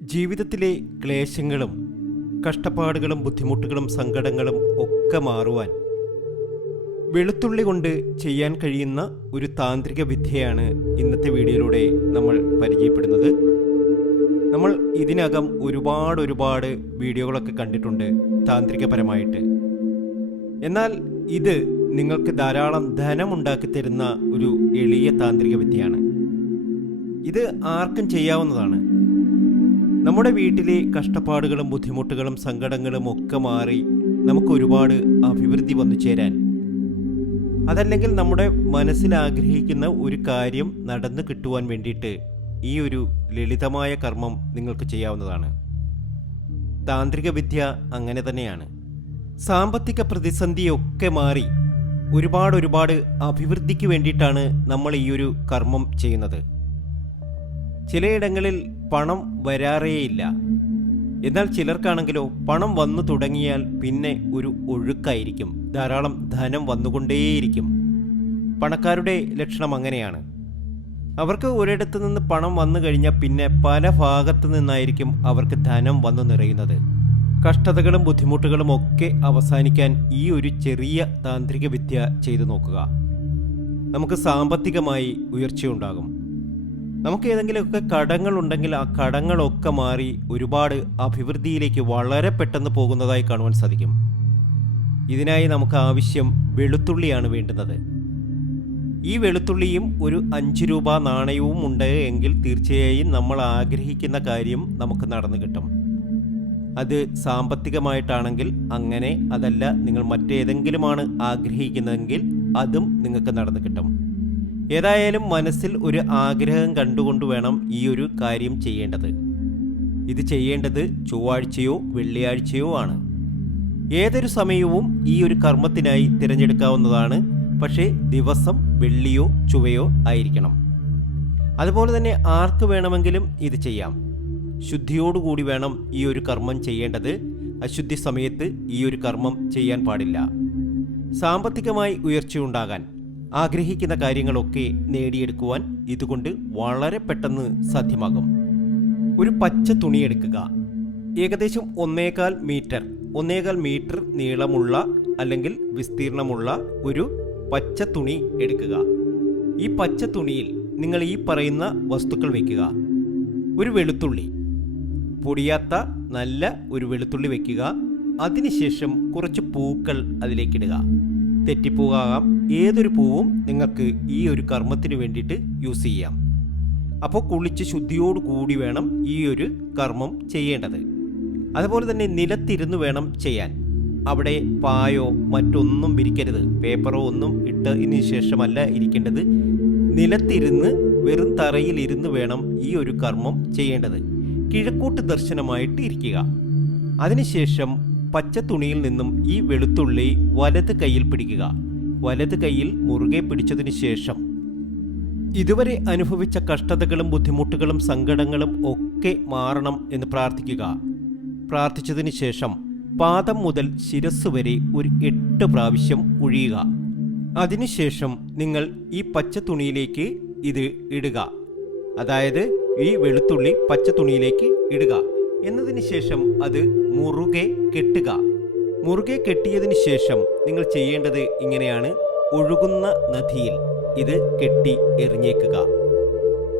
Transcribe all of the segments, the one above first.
ജീവിതത്തിലെ ക്ലേശങ്ങളും കഷ്ടപ്പാടുകളും ബുദ്ധിമുട്ടുകളും സങ്കടങ്ങളും ഒക്കെ മാറുവാൻ വെളുത്തുള്ളി കൊണ്ട് ചെയ്യാൻ കഴിയുന്ന ഒരു താന്ത്രിക വിദ്യയാണ് ഇന്നത്തെ വീഡിയോയിലൂടെ നമ്മൾ പരിചയപ്പെടുന്നത്. നമ്മൾ ഇതിനകം ഒരുപാട് ഒരുപാട് വീഡിയോകളൊക്കെ കണ്ടിട്ടുണ്ട് താന്ത്രികപരമായിട്ട്. എന്നാൽ ഇത് നിങ്ങൾക്ക് ധാരാളം ധനമുണ്ടാക്കി തരുന്ന ഒരു എളിയ താന്ത്രിക വിദ്യയാണ്. ഇത് ആർക്കും ചെയ്യാവുന്നതാണ്. നമ്മുടെ വീട്ടിലെ കഷ്ടപ്പാടുകളും ബുദ്ധിമുട്ടുകളും സങ്കടങ്ങളും ഒക്കെ മാറി നമുക്ക് ഒരുപാട് അഭിവൃദ്ധി വന്നു ചേരാൻ. അതല്ലെങ്കിൽ നമ്മുടെ മനസ്സിൽ ആഗ്രഹിക്കുന്ന ഒരു കാര്യം നടന്നു കിട്ടുവാൻ വേണ്ടിയിട്ട് ഈ ഒരു ലളിതമായ കർമ്മം നിങ്ങൾക്ക് ചെയ്യാവുന്നതാണ്. താന്ത്രിക വിദ്യ അങ്ങനെ തന്നെയാണ്. സാമ്പത്തിക പ്രതിസന്ധിയൊക്കെ മാറി ഒരുപാട് ഒരുപാട് അഭിവൃദ്ധിക്ക് വേണ്ടിയിട്ടാണ് നമ്മൾ ഈ ഒരു കർമ്മം ചെയ്യുന്നത്. ചിലയിടങ്ങളിൽ പണം വരാറേയില്ല. എന്നാൽ ചിലർക്കാണെങ്കിലോ പണം വന്നു തുടങ്ങിയാൽ പിന്നെ ഒരു ഒഴുക്കായിരിക്കും. ധാരാളം ധനം വന്നുകൊണ്ടേയിരിക്കും. പണക്കാരുടെ ലക്ഷണം അങ്ങനെയാണ്. അവർക്ക് ഒരിടത്തു നിന്ന് പണം വന്നു കഴിഞ്ഞാൽ പിന്നെ പല ഭാഗത്തു നിന്നായിരിക്കും അവർക്ക് ധനം വന്നു നിറയുന്നത്. കഷ്ടതകളും ബുദ്ധിമുട്ടുകളും ഒക്കെ അവസാനിക്കാൻ ഈ ഒരു ചെറിയ താന്ത്രിക വിദ്യ ചെയ്തു നോക്കുക. നമുക്ക് സാമ്പത്തികമായി ഉയർച്ചയുണ്ടാകും. നമുക്ക് ഏതെങ്കിലുമൊക്കെ കടങ്ങളുണ്ടെങ്കിൽ ആ കടങ്ങളൊക്കെ മാറി ഒരുപാട് അഭിവൃദ്ധിയിലേക്ക് വളരെ പെട്ടെന്ന് പോകുന്നതായി കാണുവാൻ സാധിക്കും. ഇതിനായി നമുക്ക് ആവശ്യം വെളുത്തുള്ളിയാണ് വേണ്ടുന്നത്. ഈ വെളുത്തുള്ളിയും ഒരു അഞ്ച് രൂപ നാണയവും ഉണ്ട് എങ്കിൽ തീർച്ചയായും നമ്മൾ ആഗ്രഹിക്കുന്ന കാര്യം നമുക്ക് നടന്നു കിട്ടും. അത് സാമ്പത്തികമായിട്ടാണെങ്കിൽ അങ്ങനെ അതല്ല നിങ്ങൾ മറ്റേതെങ്കിലുമാണ് ആഗ്രഹിക്കുന്നതെങ്കിൽ അതും നിങ്ങൾക്ക് നടന്നു കിട്ടും. ഏതായാലും മനസ്സിൽ ഒരു ആഗ്രഹം കണ്ടുകൊണ്ട് വേണം ഈ ഒരു കാര്യം ചെയ്യേണ്ടത്. ഇത് ചെയ്യേണ്ടത് ചൊവ്വാഴ്ചയോ വെള്ളിയാഴ്ചയോ ആണ്. ഏതൊരു സമയവും ഈ ഒരു കർമ്മത്തിനായി തിരഞ്ഞെടുക്കാവുന്നതാണ്. പക്ഷേ ദിവസം വെള്ളിയോ ചുവയോ ആയിരിക്കണം. അതുപോലെ തന്നെ ആർക്ക് വേണമെങ്കിലും ഇത് ചെയ്യാം. ശുദ്ധിയോടുകൂടി വേണം ഈ ഒരു കർമ്മം ചെയ്യേണ്ടത്. അശുദ്ധി സമയത്ത് ഈ ഒരു കർമ്മം ചെയ്യാൻ പാടില്ല. സാമ്പത്തികമായി ഉയർച്ചയുണ്ടാകാൻ. ആഗ്രഹിക്കുന്ന കാര്യങ്ങളൊക്കെ നേടിയെടുക്കുവാൻ ഇതുകൊണ്ട് വളരെ പെട്ടെന്ന് സാധ്യമാകും. ഒരു പച്ച തുണി എടുക്കുക. ഏകദേശം ഒന്നേകാൽ മീറ്റർ ഒന്നേകാൽ മീറ്റർ നീളമുള്ള അല്ലെങ്കിൽ വിസ്തീർണമുള്ള ഒരു പച്ച തുണി എടുക്കുക. ഈ പച്ച തുണിയിൽ നിങ്ങൾ ഈ പറയുന്ന വസ്തുക്കൾ വയ്ക്കുക ഒരു വെളുത്തുള്ളി. പൊടിയാത്ത നല്ല ഒരു വെളുത്തുള്ളി വെക്കുക. അതിനുശേഷം കുറച്ച് പൂക്കൾ അതിലേക്കിടുക തെറ്റിപ്പൂവാകാം ഏതൊരു പൂവും നിങ്ങൾക്ക് ഈ ഒരു കർമ്മത്തിന് വേണ്ടിയിട്ട് യൂസ് ചെയ്യാം. അപ്പോൾ കുളിച്ച് ശുദ്ധിയോട് കൂടി വേണം ഈ ഒരു കർമ്മം ചെയ്യേണ്ടത്. അതുപോലെ തന്നെ നിലത്തിരുന്ന് വേണം ചെയ്യാൻ. അവിടെ പായോ മറ്റൊന്നും വിരിക്കരുത്. പേപ്പറോ ഒന്നും ഇട്ട് ഇട്ടതിന് ശേഷമല്ല ഇരിക്കേണ്ടത്. നിലത്തിരുന്ന് വെറും തറയിൽ ഇരുന്ന് വേണം ഈ ഒരു കർമ്മം ചെയ്യേണ്ടത്. കിഴക്കൂട്ട് ദർശനമായിട്ട് ഇരിക്കുക. അതിനുശേഷം പച്ച തുണിയിൽ നിന്നും ഈ വെളുത്തുള്ളി വലത് കൈയിൽ പിടിക്കുക. വലത് കൈയിൽ മുറുകെ പിടിച്ചതിനു ശേഷം ഇതുവരെ അനുഭവിച്ച കഷ്ടതകളും ബുദ്ധിമുട്ടുകളും സങ്കടങ്ങളും ഒക്കെ മാറണം എന്ന് പ്രാർത്ഥിക്കുക. പ്രാർത്ഥിച്ചതിന് ശേഷം പാദം മുതൽ ശിരസ് വരെ ഒരു എട്ട് പ്രാവശ്യം ഒഴിയുക അതിനുശേഷം നിങ്ങൾ ഈ പച്ച തുണിയിലേക്ക് ഇത് ഇടുക. അതായത് ഈ വെളുത്തുള്ളി പച്ച തുണിയിലേക്ക് ഇടുക. എന്നതിന് ശേഷം അത് മുറുകെ കെട്ടുക. മുറുകെ കെട്ടിയതിന് ശേഷം നിങ്ങൾ ചെയ്യേണ്ടത് ഇങ്ങനെയാണ്. ഒഴുകുന്ന നദിയിൽ ഇത് കെട്ടി എറിഞ്ഞേക്കുക.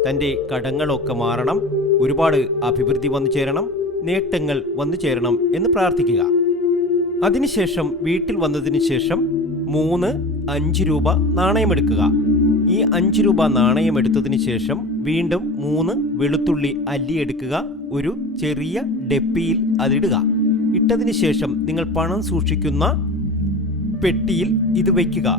തന്റെ കടങ്ങളൊക്കെ മാറണം. ഒരുപാട് അഭിവൃദ്ധി വന്നു ചേരണം. നേട്ടങ്ങൾ വന്നു ചേരണം എന്ന് പ്രാർത്ഥിക്കുക. അതിനുശേഷം വീട്ടിൽ വന്നതിന് ശേഷം മൂന്ന് അഞ്ച് രൂപ നാണയമെടുക്കുക. ഈ അഞ്ച് രൂപ നാണയം എടുത്തതിന് ശേഷം വീണ്ടും മൂന്ന് വെളുത്തുള്ളി അല്ലിയെടുക്കുക ഒരു ചെറിയ ഡെപ്പിയിൽ അതിടുക. ഇട്ടതിന് ശേഷം നിങ്ങൾ പണം സൂക്ഷിക്കുന്ന പെട്ടിയിൽ ഇത് വയ്ക്കുക.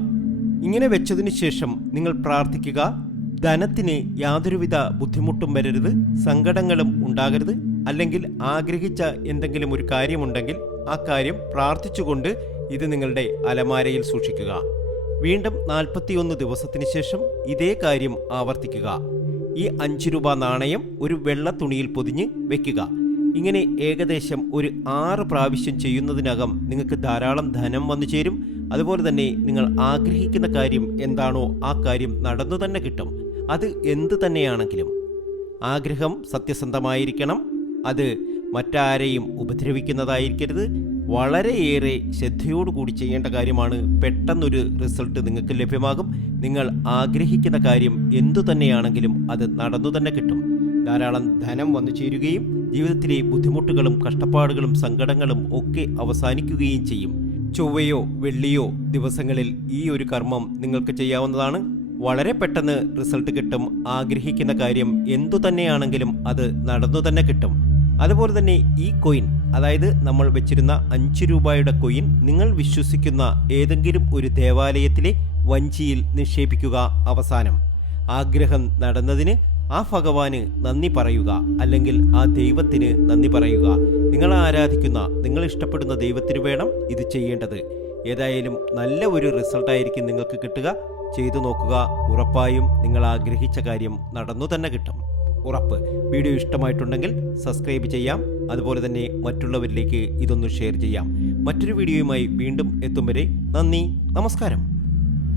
ഇങ്ങനെ വെച്ചതിന് ശേഷം നിങ്ങൾ പ്രാർത്ഥിക്കുക. ധനത്തിന് യാതൊരുവിധ ബുദ്ധിമുട്ടും വരരുത് സങ്കടങ്ങളും ഉണ്ടാകരുത്. അല്ലെങ്കിൽ ആഗ്രഹിച്ച എന്തെങ്കിലും ഒരു കാര്യമുണ്ടെങ്കിൽ ആ കാര്യം പ്രാർത്ഥിച്ചുകൊണ്ട് ഇത് നിങ്ങളുടെ അലമാരയിൽ സൂക്ഷിക്കുക. വീണ്ടും നാൽപ്പത്തിയൊന്ന് ദിവസത്തിന് ശേഷം ഇതേ കാര്യം ആവർത്തിക്കുക. ഈ അഞ്ച് രൂപ നാണയം ഒരു വെള്ള തുണിയിൽ പൊതിഞ്ഞ് വെക്കുക. ഇങ്ങനെ ഏകദേശം ഒരു ആറ് പ്രാവശ്യം ചെയ്യുന്നതിനകം നിങ്ങൾക്ക് ധാരാളം ധനം വന്നു ചേരും. അതുപോലെ തന്നെ നിങ്ങൾ ആഗ്രഹിക്കുന്ന കാര്യം എന്താണോ ആ കാര്യം നടന്നു തന്നെ കിട്ടും. അത് എന്ത് തന്നെയാണെങ്കിലും. ആഗ്രഹം സത്യസന്ധമായിരിക്കണം. അത് മറ്റാരെയും ഉപദ്രവിക്കുന്നതായിരിക്കരുത്. വളരെയേറെ ശ്രദ്ധയോടുകൂടി ചെയ്യേണ്ട കാര്യമാണ് പെട്ടെന്നൊരു റിസൾട്ട് നിങ്ങൾക്ക് ലഭ്യമാകും. നിങ്ങൾ ആഗ്രഹിക്കുന്ന കാര്യം എന്തു തന്നെയാണെങ്കിലും അത് നടന്നു തന്നെ കിട്ടും. ധാരാളം ധനം വന്നു ചേരുകയും ജീവിതത്തിലെ ബുദ്ധിമുട്ടുകളും കഷ്ടപ്പാടുകളും സങ്കടങ്ങളും ഒക്കെ അവസാനിക്കുകയും ചെയ്യും. ചൊവ്വയോ വെള്ളിയോ ദിവസങ്ങളിൽ ഈ ഒരു കർമ്മം നിങ്ങൾക്ക് ചെയ്യാവുന്നതാണ്. വളരെ പെട്ടെന്ന് റിസൾട്ട് കിട്ടും. ആഗ്രഹിക്കുന്ന കാര്യം എന്തു തന്നെയാണെങ്കിലും അത് നടന്നു തന്നെ കിട്ടും. അതുപോലെ തന്നെ ഈ കോയിൻ അതായത് നമ്മൾ വെച്ചിരുന്ന അഞ്ച് രൂപയുടെ കോയിൻ നിങ്ങൾ വിശ്വസിക്കുന്ന ഏതെങ്കിലും ഒരു ദേവാലയത്തിലെ വഞ്ചിയിൽ നിക്ഷേപിക്കുക അവസാനം. ആഗ്രഹം നടന്നതിന് ആ ഭഗവാന് നന്ദി പറയുക അല്ലെങ്കിൽ ആ ദൈവത്തിന് നന്ദി പറയുക. നിങ്ങൾ ആരാധിക്കുന്ന നിങ്ങൾ ഇഷ്ടപ്പെടുന്ന ദൈവത്തിന് വേണം ഇത് ചെയ്യേണ്ടത്. ഏതായാലും നല്ല ഒരു റിസൾട്ടായിരിക്കും നിങ്ങൾക്ക് കിട്ടുക. ചെയ്തു നോക്കുക. ഉറപ്പായും നിങ്ങൾ ആഗ്രഹിച്ച കാര്യം നടന്നു തന്നെ കിട്ടും. ഉറപ്പ്. വീഡിയോ ഇഷ്ടമായിട്ടുണ്ടെങ്കിൽ സബ്സ്ക്രൈബ് ചെയ്യാം. അതുപോലെ തന്നെ മറ്റുള്ളവരിലേക്ക് ഇതൊന്ന് ഷെയർ ചെയ്യാം. മറ്റൊരു വീഡിയോയുമായി വീണ്ടും എത്തും വരെ നന്ദി നമസ്കാരം.